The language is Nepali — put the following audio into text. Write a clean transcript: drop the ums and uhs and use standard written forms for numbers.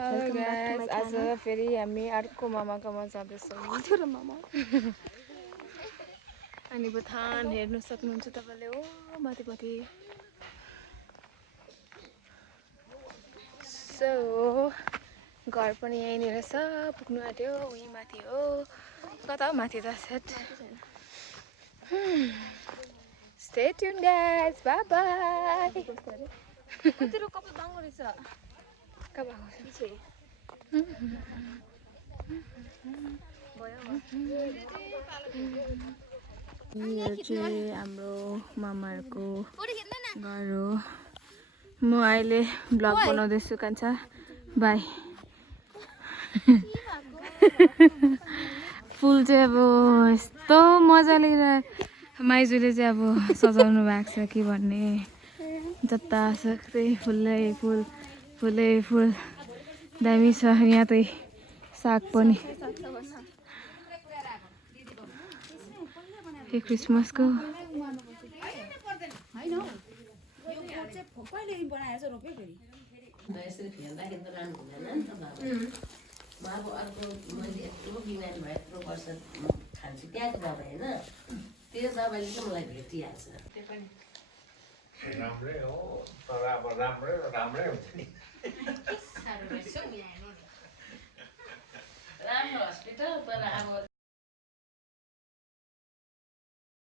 Hello guys, आज फेरि हामी अर्को मामाकोमा जाँदैछौँ। तेरो मामा अनि बथान हेर्न सक्नुहुन्छ तपाईले ओ माथिपट्टि। सो घर पनि यहीँनिर छ, पुग्नु आँट्यो, उही माथि हो। कता हो माथि त set. Stay tuned guys, bye bye. तेरो कपाल बाङ्गो रहेछ कब आउँछ? यो चाहिँ हाम्रो मामाहरूको घर हो। म अहिले ब्लग बनाउँदैछु कान्छा, बाई। फुल चाहिँ अब यस्तो मजाले माइजूले चाहिँ अब सजाउनु भएको छ के भन्ने। जतासुकै फुलै फुल फुलै फुल दामी छ। यहाँ त साग पनि यो क्रिसमसको राम्रै हो तर अब राम्रै हुन्छ नि राम्रो हस्पिटल तर अब